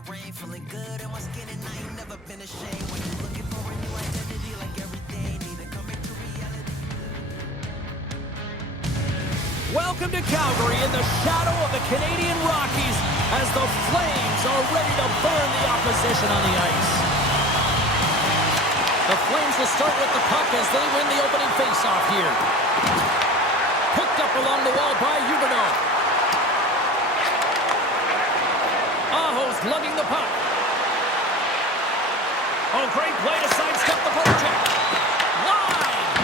the rain, feeling good in my skin, and I ain't never been ashamed. When you're looking for a new identity, like every day, need to come back to reality. Welcome to Calgary in the shadow of the Canadian Rockies as the Flames are ready to burn the opposition on the ice. The Flames will start with the puck as they win the opening faceoff here. Picked up along the wall by Huberdeau. Aho's lugging the puck. Oh, great play to sidestep the poke. Wide!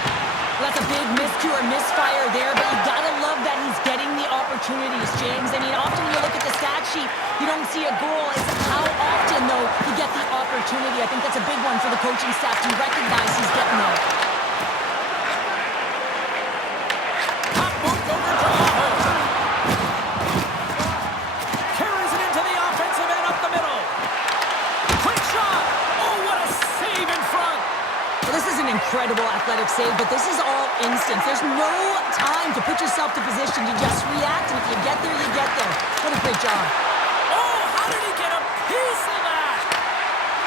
That's a big miscue or misfire there, but you gotta love that he's getting the opportunities, James. I mean, often when you look at the stat sheet, you don't see a goal. It's how often, though, you get the opportunity. I think that's a big one for the coaching staff to recognize he's getting there. Puck moved over to Aho. Carries it into the offensive end up the middle. Quick shot! Oh, what a save in front! Well, this is an incredible athletic save, but this is all instinct. There's no time to put yourself to position. You just react, and if you get there, you get there. What a great job. Oh, how did he get a piece of that?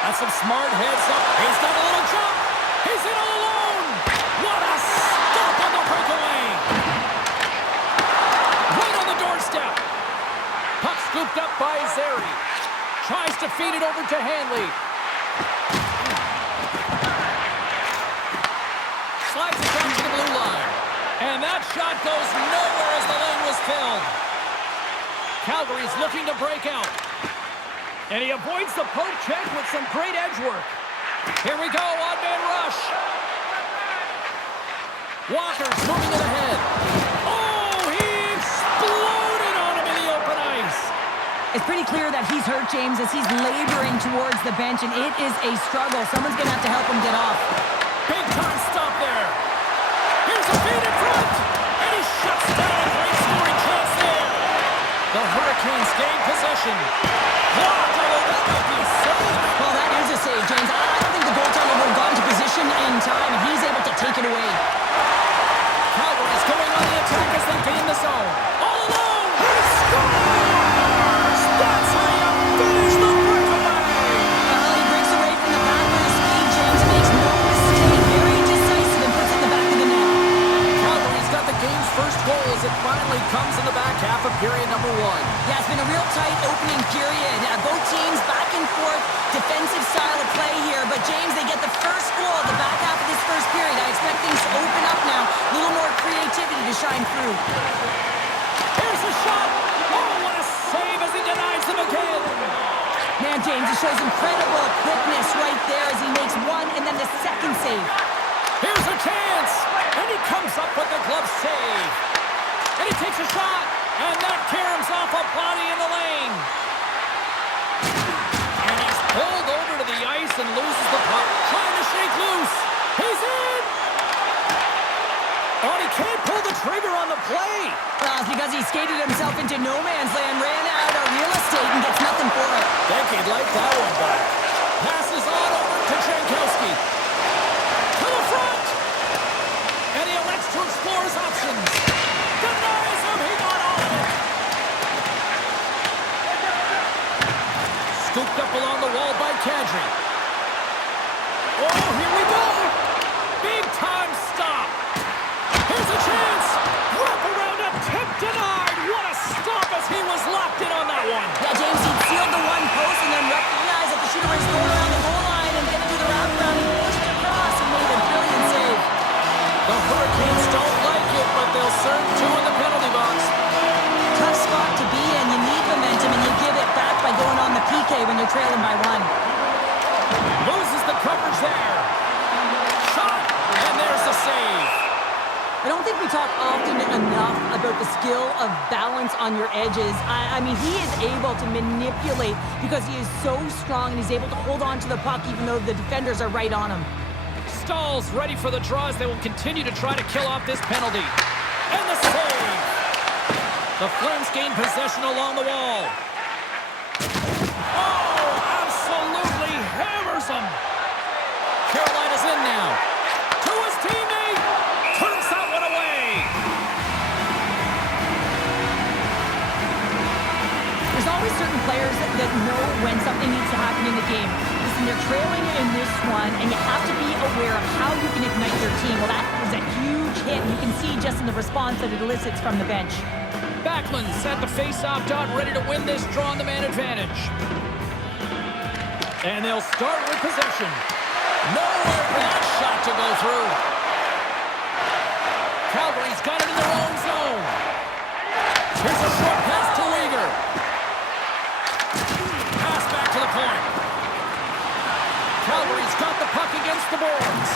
That's some smart heads up. He's got a little jump. He's in all alone. What a stop on the breakaway. Right on the doorstep. Puck scooped up by Zary. Tries to feed it over to Hanley. Slides it down to the blue line. And that shot goes nowhere as the lane was filled. Calgary's looking to break out. And he avoids the poke check with some great edge work. Here we go, odd man rush. Walker's moving it ahead. Oh, he exploded on him in the open ice. It's pretty clear that he's hurt, James, as he's laboring towards the bench, and it is a struggle. Someone's going to have to help him get off. Big time stop there. Here's a feed in front. And he shuts down a great scoring chance there. The Hurricanes gain possession. Blocked, although that might be a save. Well, that is a save, James. I don't think the goaltender would have gone to position in time, and he's able to take it away. Calgary's going on the attack as they gain the zone. All alone. He scores! That's how you finish the breakaway. Well, he breaks away from the back with his speed, James. Makes no mistake. Very decisive and puts it in the back of the net. Calgary's got the game's first goal as it finally comes in the back half of period number 1. Yeah, it's been a real tight opening period. Both teams back and forth, defensive style of play here. But, James, they get the first goal at the back half of this first period. I expect things to open up now. A little more creativity to shine through. Here's a shot. Oh, what a save as he denies them again. Man, James, it shows incredible quickness right there as he makes one and then the second save. Here's a chance. And he comes up with the glove save. And he takes a shot. And that caroms off a body in the lane. And he's pulled over to the ice and loses the puck. Trying to shake loose. He's in. Oh, he can't pull the trigger on the play. Well, it's because he skated himself into no man's land, ran out of real estate, and gets nothing for it. Think he'd like that one back. Passes on over to Jankowski. To the front. And he elects to explore his options. Denies him. He got all of it. Scooped up along the wall by Kadri. Oh, here we go. Big time stop. Here's a chance. Wrap around attempt denied. What a stop as he was locked in on that one. Yeah, James, he sealed the one post and then recognized that the shooter was going around the goal line and going to do the wraparound. He pushed it across and made a brilliant save. The Hurricanes don't like it, but they'll serve 2 in the penalty box. Tough spot to be in. You need momentum, and you give it back by going on the PK when you're trailing by 1. Loses the coverage there. Shot, and there's the save. I don't think we talk often enough about the skill of balance on your edges. I mean, he is able to manipulate because he is so strong, and he's able to hold on to the puck even though the defenders are right on him. Stall's ready for the draws. They will continue to try to kill off this penalty. And the save. The Flames gain possession along the wall. Oh, absolutely hammers him. Carolina's in now. To his teammate. Turns that one away. There's always certain players that know when something needs to happen in the game. Listen, they're trailing in this one, and you have to be aware of how you can ignite your team. Well, that was a huge hit, and you can see just in the response that it elicits from the bench. Backlund's at the face-off dot, ready to win this draw on the man advantage. And they'll start with possession. Nowhere for that shot to go through. Calgary's got it in their own zone. Here's a short pass to Weegar. Pass back to the point. Calgary's got the puck against the boards.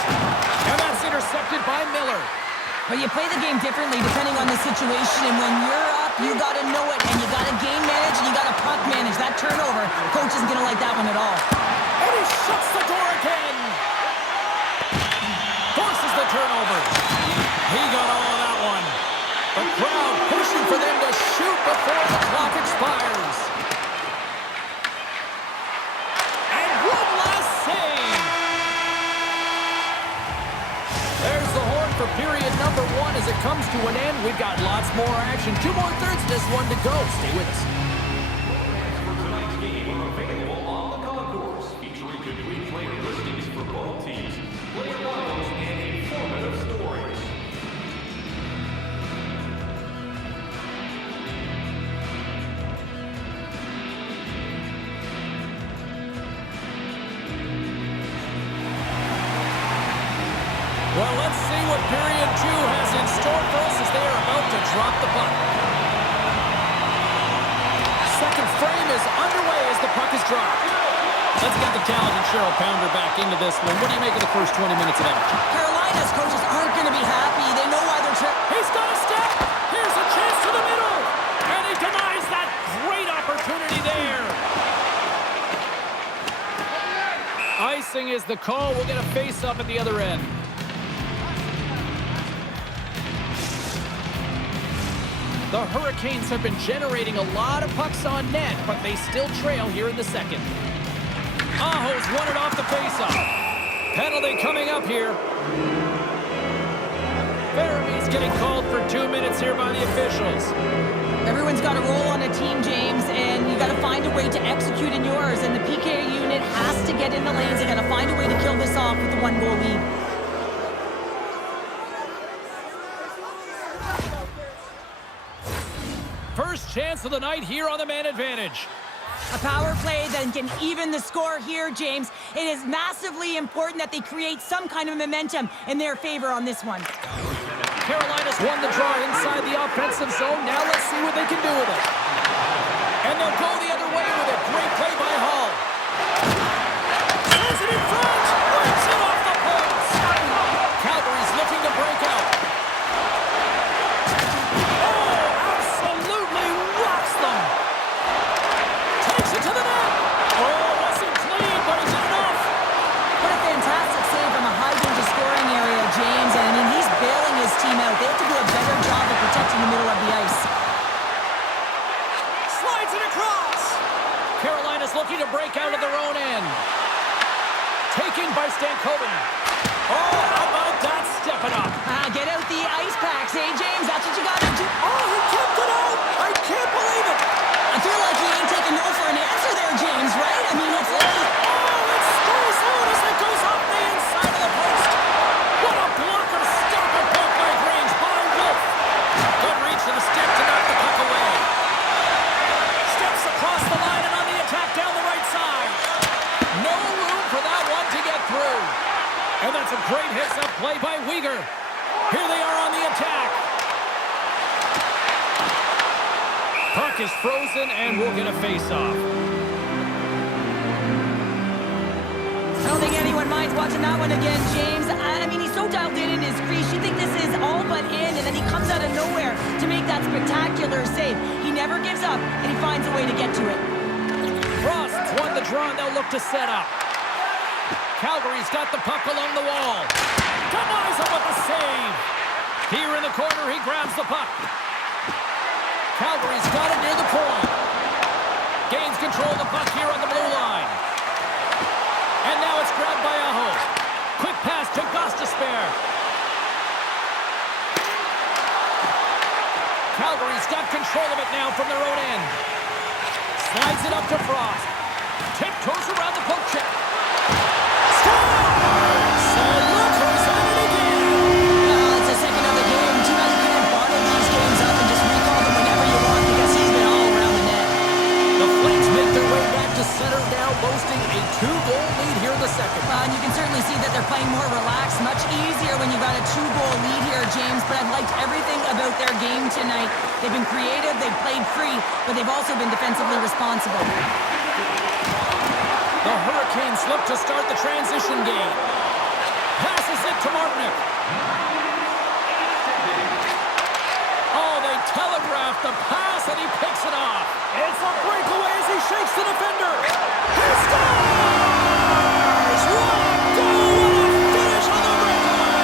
And that's intercepted by Miller. Well, you play the game differently depending on the situation, and when you're up, you got to know it, and you got to game manage, and you got to puck manage. That turnover, coach isn't going to like that one at all. And he shuts the door again. Forces the turnover. He got all of that one. The crowd pushing for them to shoot before the clock expires. And one last save. There's the horn for period number 1 as it comes to an end. We've got lots more action. 2 more thirds, this one to go. Stay with us. Tonight's game are available on the concourse, featuring complete player listings for both teams, player bios, and informative stories. Well, let's see what period 2 has in store for us as they are about to drop the puck. Second frame is underway as the puck is dropped. Let's get the talented Cheryl Pounder back into this one. What do you make of the first 20 minutes of action? Carolina's coaches aren't going to be happy. They know why they're He's got a step. Here's a chance to the middle. And he denies that great opportunity there. Icing is the call. We'll get a face-up at the other end. The Hurricanes have been generating a lot of pucks on net, but they still trail here in the second. Aho's won it off the faceoff. Penalty coming up here. Fairby's getting called for 2 minutes here by the officials. Everyone's got a role on a team, James, and you got to find a way to execute in yours. And the PK unit has to get in the lanes. They got to find a way to kill this off with the 1-goal lead. First chance of the night here on the man advantage. A power play that can even the score here, James. It is massively important that they create some kind of momentum in their favor on this one. Carolina's won the draw inside the offensive zone. Now let's see what they can do with it. And they'll go the other way with it. Great play by Hall. Sends it in front. Breaks it off the post. Calgary's looking to break out. Oh, absolutely rocks them. Takes it to the net. Oh, wasn't clean, but is it enough? What a fantastic save from a high-danger scoring area, James. And I mean, he's bailing his team out. They have to do a better job of protecting the middle of the ice. Slides it across. Carolina's looking to break out of their own end. Taken by Stankoven. Oh, how about that stepping up? Get out the ice packs, hey, James? That's what you got to do. Oh, he kept it out. I can't believe it. I feel like he ain't taking no for an answer there, James, right? I mean, it's like... Oh, it stays out as it goes off the inside of the post. What a blocker. Stop at point-blank range by Wolf. Good reach to the stick to knock the puck away. Steps across the line and on the attack down the right side. No room for that one to get through. And that's a great hits-up play by Weegar. Here they are on the attack. Puck is frozen, and we'll get a face-off. I don't think anyone minds watching that one again, James. I mean, he's so dialed in his crease. You think this is all but in, and then he comes out of nowhere to make that spectacular save. He never gives up, and he finds a way to get to it. Frost's won the draw, and they'll look to set up. Calgary's got the puck along the wall. Kanevzzz with the save. Here in the corner, he grabs the puck. Calgary's got it near the point. Gains control of the puck here on the blue line. And now it's grabbed by Aho. Quick pass to Gostisbehere. Calgary's got control of it now from their own end. Slides it up to Frost. second. And you can certainly see that they're playing more relaxed, much easier when you've got a 2-goal lead here, James. But I've liked everything about their game tonight. They've been creative, they've played free, but they've also been defensively responsible. The Hurricanes look to start the transition game. Passes it to Martinick. Oh, they telegraphed the pass, and he picks it off. It's a breakaway as he shakes the defender. He scores! What a goal! What a finish on the breakaway!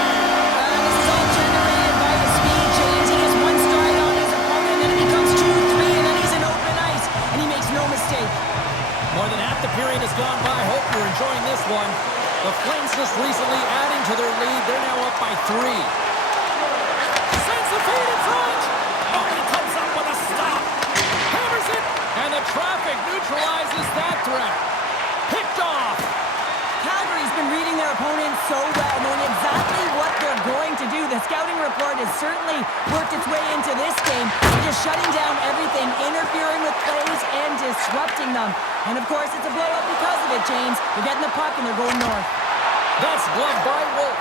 This is all generated by his speed, James. He gets one stride on his opponent, and then it becomes 2, 3, and then he's in open ice, and he makes no mistake. More than half the period has gone by. Hope you're enjoying this one. The Flames just recently adding to their lead. They're now up by 3. Sends the feed in front. Oh, he comes up with a stop. Hammers it. And the traffic neutralizes that threat. Picked off. Calgary's been reading their opponents so well, knowing exactly what they're going to do. The scouting report has certainly worked its way into this game, just shutting down everything, interfering with plays, and disrupting them. And of course, it's a blowout because of it, James. They're getting the puck and they're going north. That's gloved by Wolf.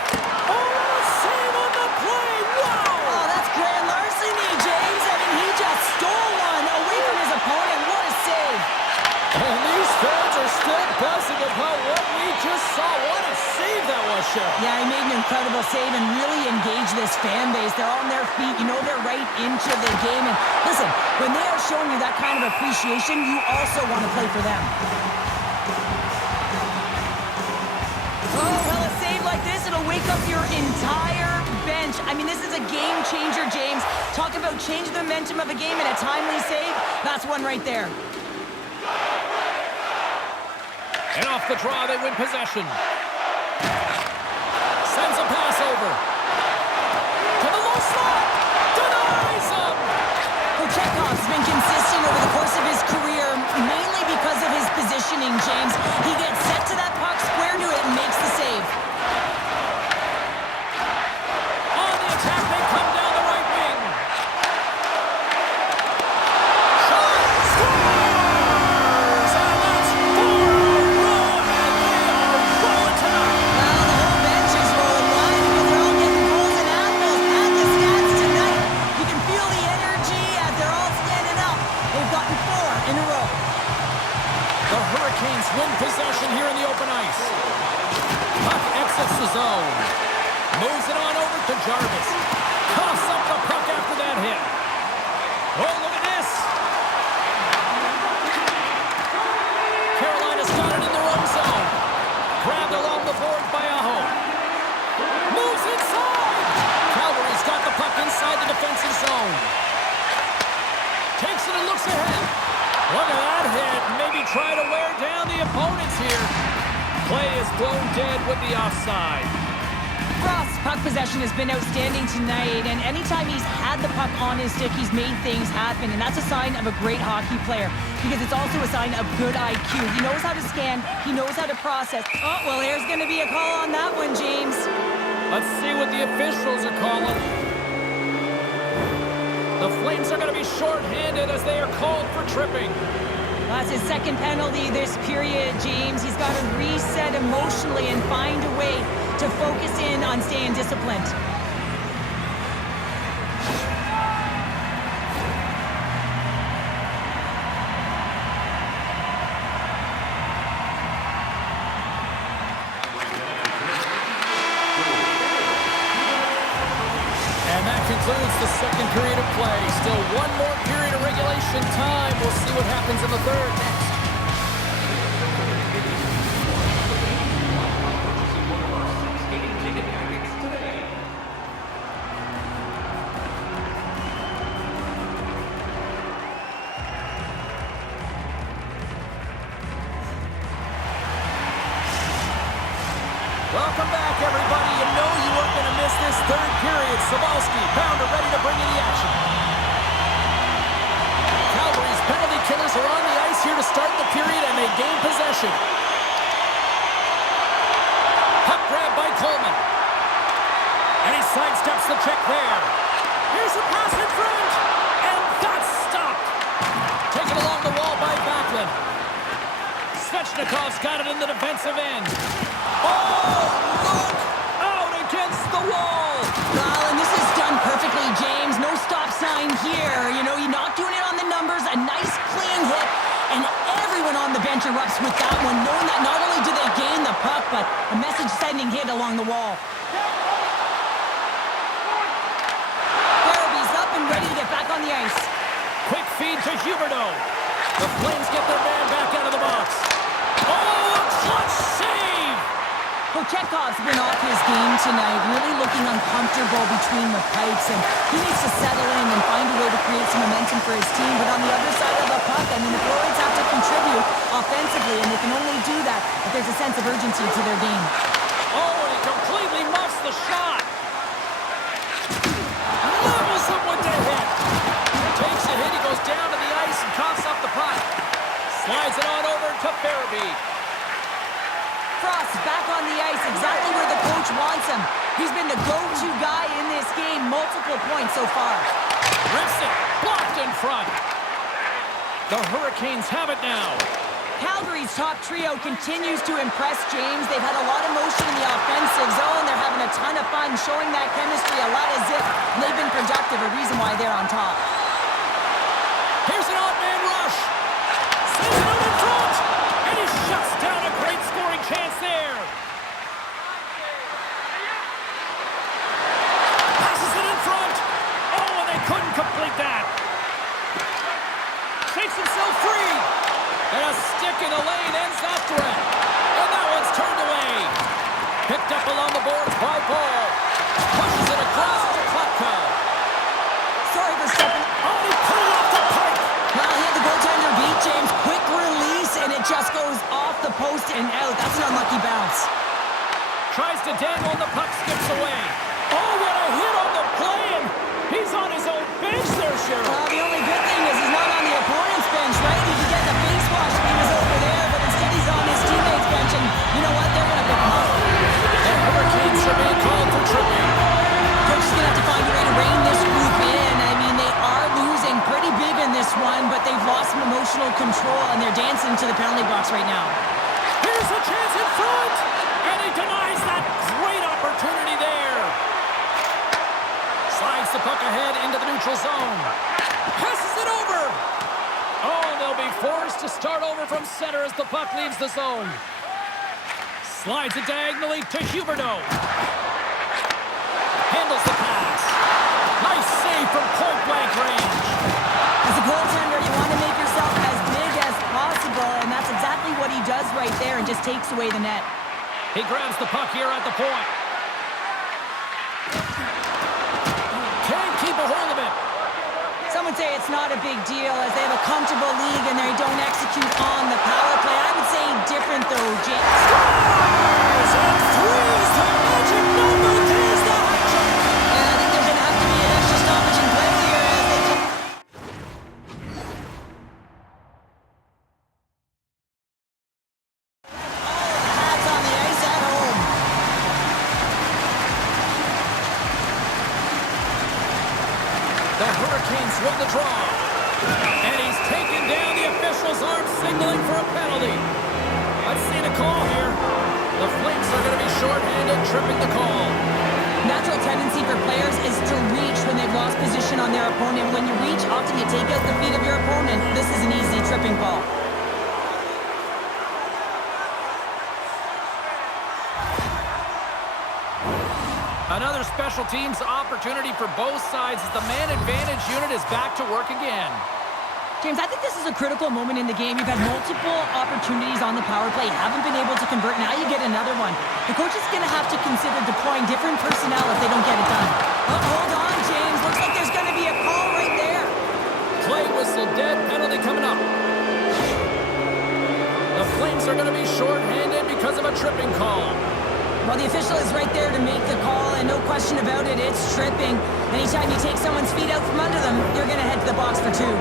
Oh, what a save on the play! Wow! Oh, that's grand larceny, James. I mean, he just stole one away from his opponent. What a save. And these fans are still buzzing about what we just saw. What a save that was, Shep. Yeah, he made an incredible save and really engaged this fan base. They're on their feet. You know they're right into the game. And listen, when they are showing you that kind of appreciation, you also want to play for them. Oh, well, a save like this, it'll wake up your entire bench. I mean, this is a game changer, James. Talk about changing the momentum of a game and a timely save. That's one right there. And off the draw, they win possession. Sends a pass over. To the low slot. Denies him. Chekhov's been consistent over the course of his career, mainly because of his positioning, James. He gets set to that puck, square to it, and makes the save. On the attack, they come down the right wing. Shot! Scores! And that's 4 in a row, and they are rolling tonight. Well, the whole bench is rolling. Why? Because they're all getting goals and apples. Add the stats tonight. You can feel the energy as they're all standing up. They've gotten 4 in a row. The Hurricanes win possession here in the open ice. Puck exits the zone. Moves it on over to Jarvis. Coughs up the puck after that hit. Oh, look at this. Carolina's got it in their own zone. Grabbed along the board by Aho. Moves inside. Calgary's got the puck inside the defensive zone. Takes it and looks ahead. Look at that hit. Maybe try to wear down the opponents here. Play is blown dead with the offside. Ross' puck possession has been outstanding tonight, and anytime he's had the puck on his stick, he's made things happen, and that's a sign of a great hockey player, because it's also a sign of good IQ. He knows how to scan, he knows how to process. Oh, well, there's going to be a call on that one, James. Let's see what the officials are calling. The Flames are going to be shorthanded as they are called for tripping. That's his second penalty this period, James. He's got to reset emotionally and find a way to focus in on staying disciplined. And that concludes the second period of play. Still one more period of regulation time. We'll see what happens in the third next. Welcome back, everybody. You know you weren't going to miss this third period. Sabalski, Pounder ready to bring you the action. Calgary's penalty killers are on the ice here to start the period, and they gain possession. Puck grab by Coleman. And he sidesteps the check there. Here's a pass in front, and that's stopped. Taken along the wall by Backlund. Svechnikov's got it in the defensive end. Oh, look! Out against the wall! Well, and this is done perfectly, James. No stop sign here. You know, you're not doing it on the numbers. A nice, clean hit. And everyone on the bench erupts with that one, knowing that not only do they gain the puck, but a message-sending hit along the wall. Farabey's up and ready to get back on the ice. Quick feed to Huberdeau. The Flames get their man back out of the box. Oh, a clutch save! Kochetkov's been off his game tonight, really looking uncomfortable between the pipes, and he needs to settle in and find a way to create some momentum for his team. But on the other side of the puck, I mean, the Florids have to contribute offensively, and they can only do that if there's a sense of urgency to their game. Oh, and he completely muffs the shot. Levels him with the hit. Takes a hit, he goes down to the ice and coughs up the puck. Slides it on over to Farabee. Frost back on the ice, exactly where the coach wants him. He's been the go-to guy in this game, multiple points so far. Rips it, blocked in front. The Hurricanes have it now. Calgary's top trio continues to impress, James. They've had a lot of motion in the offensive zone. They're having a ton of fun, showing that chemistry, a lot of zip. And they've been productive, a reason why they're on top. Here's an odd-man rush. Sends it out in front. And he shuts down a great scoring chance there. Passes it in front. Oh, and they couldn't complete that. Takes himself free. And a stick in the lane ends that threat. And that one's turned away. Picked up along the boards by Paul. Pushes it across to Klapka. Sorry for stepping. Oh, he put it off the pipe. Well, he had the goaltender beat, James. Quick release, and it just goes off the post and out. That's an unlucky bounce. Tries to dangle, and the puck skips away. Oh, what a hit on the play, and he's on his own bench there, Cheryl. Well, the only good thing is he's not on the opponent's bench, right? He could get the face wash if he was over there, but instead he's on his teammate's bench, and you know what? They're going to pick him up. And Hurricanes are being called for tripping. Coach is going to have to find a way to rein this group in. I mean, they are losing pretty big in this one, but they've lost some emotional control, and they're dancing to the penalty box right now. Here's a chance in front, and he denies that great opportunity there. Slides the puck ahead into the neutral zone. Passes it over. Oh, and they'll be forced to start over from center as the puck leaves the zone. Slides it diagonally to Huberdeau. Handles the pass. Nice save from point-blank range. As a goaltender, you want to make yourself as big as possible, and that's exactly what he does right there and just takes away the net. He grabs the puck here at the point. Can't keep a hold of it. Some would say it's not a big deal as they have a comfortable league and they don't execute on the power play. I would say different, though, James. Scores and threes the magic number. There's the high check. And I think there's going to have to be an extra stoppage in play here as they come. Hats on the ice at home. The Hurricanes win the draw. And he's taken down. The official's arm signaling for a penalty. Let's see the call here. The Flames are going to be shorthanded, tripping the call. Natural tendency for players is to reach when they've lost position on their opponent. When you reach, often you take out the feet of your opponent. This is an easy tripping call. Another special teams opportunity for both sides as the man advantage unit is back to work again. James, I think this is a critical moment in the game. You've had multiple opportunities on the power play, haven't been able to convert. Now you get another one. The coach is going to have to consider deploying different personnel if they don't get it done. Oh, hold on, James. Looks like there's going to be a call right there. Play whistle dead, penalty coming up. The Flames are going to be shorthanded because of a tripping call. Well, the official is right there to make the call, and no question about it, it's tripping. Anytime you take someone's feet out from under them, you're going to head to the box for two.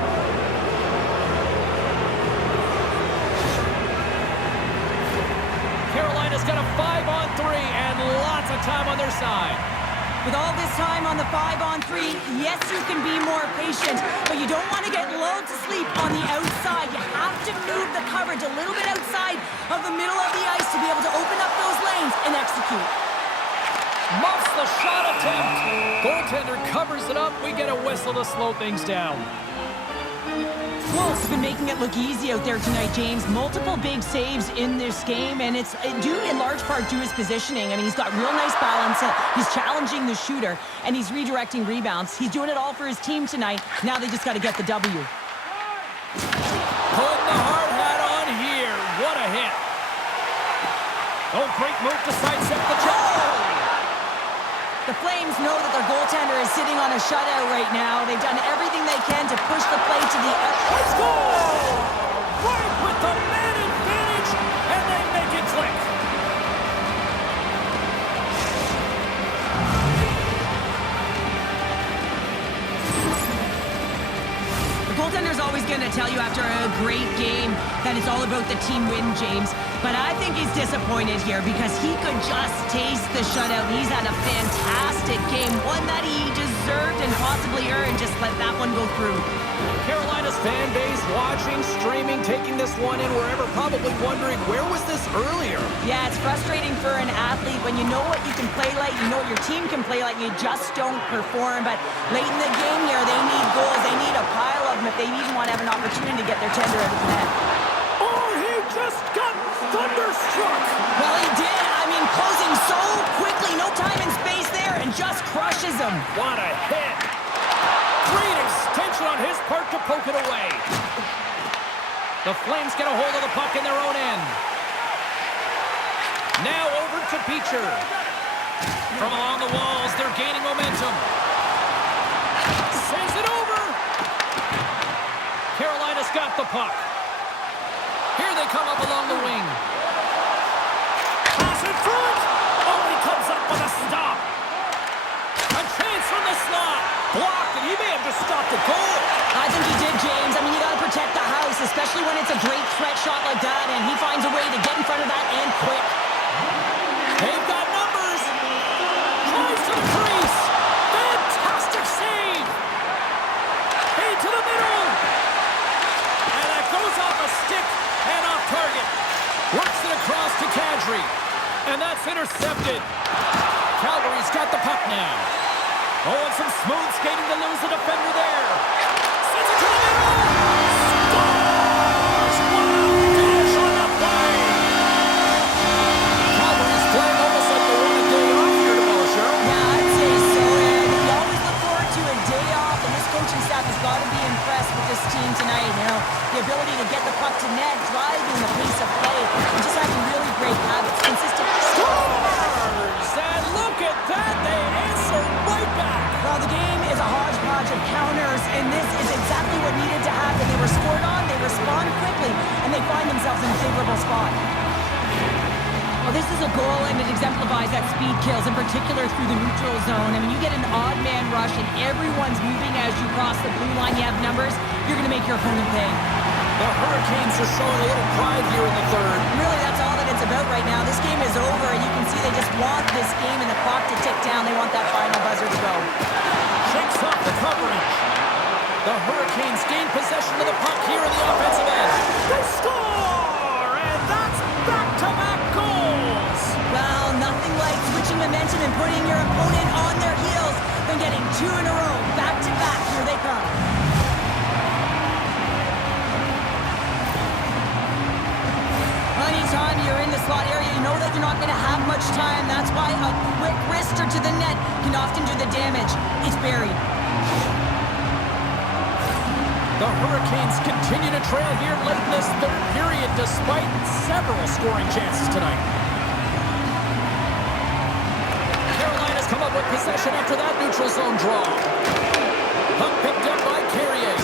Carolina's got a 5-on-3 and lots of time on their side. With all this time on the 5-on-3, yes, you can be more patient, but you don't want to get lulled to sleep on the outside. You have to move the coverage a little bit outside the middle of the ice to be able to open up those lanes and execute. Muffs the shot attempt. Goaltender covers it up. We get a whistle to slow things down. Wolves have been making it look easy out there tonight, James. Multiple big saves in this game, and it's due in large part to his positioning. I mean, he's got real nice balance. He's challenging the shooter, and he's redirecting rebounds. He's doing it all for his team tonight. Now they just got to get the W. Putting the hard hat on here. What a hit. Oh, great move to sidestep the jump. The Flames know that their goaltender is sitting on a shutout right now. They've done everything they can to push the play to the Let's go! Right with the man advantage, and they make it click. The goaltender's always going to tell you after a great game that it's all about the team win, James. But I think he's disappointed here because he could just taste the shutout. He's had a fantastic game, one that he deserved and possibly earned. Just let that one go through. Carolina's fan base watching, streaming, taking this one in wherever, probably wondering, where was this earlier? Yeah, it's frustrating for an athlete when you know what you can play like, you know what your team can play like, you just don't perform. But late in the game here, they need goals. They need a pile of them if they even want to have an opportunity to get their tender out of the net. Oh, he just got thunderstruck. Well, he did. I mean, closing so quickly, no time and space there, and just crushes him. What a hit. Great extension on his part to poke it away. The Flames get a hold of the puck in their own end. Now over to Beecher. From along the walls, they're gaining momentum. Sends it over. Carolina's got the puck. Here they come up along the wing. Pass in front. Oh, he comes up with a stop. A chance from the slot. Blocked, and he may have just stopped a goal. I think he did, James. I mean, you got to protect the house, especially when it's a great threat shot like that, and he finds a way to get in front of that and quick. They've got numbers. Tries to the crease. Fantastic save. Hey, to the middle. And that goes off a stick and off target. Works it across to Kadri. And that's intercepted. Calgary's got the puck now. Oh, and some smooth skating to lose the defender there. Sends it to the middle. Scores! Wow, finish on the play. Calgary's playing almost like they want a day off here tomorrow, Cheryl. Yeah, I'd say so, and we always look forward to a day off, and this coaching staff has got to be impressed with this team tonight. You know, the ability to get the puck to net, driving the pace of play, and just having really great habits, consistent. Scores! And look at that, they answer right back. Well, the game is a hodgepodge of counters, and this is exactly what needed to happen. They were scored on, they respond quickly, and they find themselves in a favorable spot. Well, this is a goal, and it exemplifies that speed kills, in particular through the neutral zone. I mean, you get an odd man rush, and everyone's moving as you cross the blue line. You have numbers, you're going to make your opponent pay. The Hurricanes are showing a little pride here in the third. Really, that's all that it's about right now. This game is over, and you can see they just want this game and the clock to tick down. They want that final buzzer to go. Shakes off the coverage. The Hurricanes gain possession of the puck here in the offensive end. They score! And that's back-to-back goals! Well, nothing like switching momentum and putting your opponent on their heels than getting two in a row, back-to-back. Here they come. Anytime you're in the slot area, you know that you're not going to have much time. That's why a quick wrister to the net can often do the damage. It's buried. The Hurricanes continue to trail here late in this third period despite several scoring chances tonight. Carolina's come up with possession after that neutral zone draw. Puck picked up by Carrier.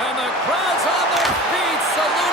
And the crowd's on their feet, saluting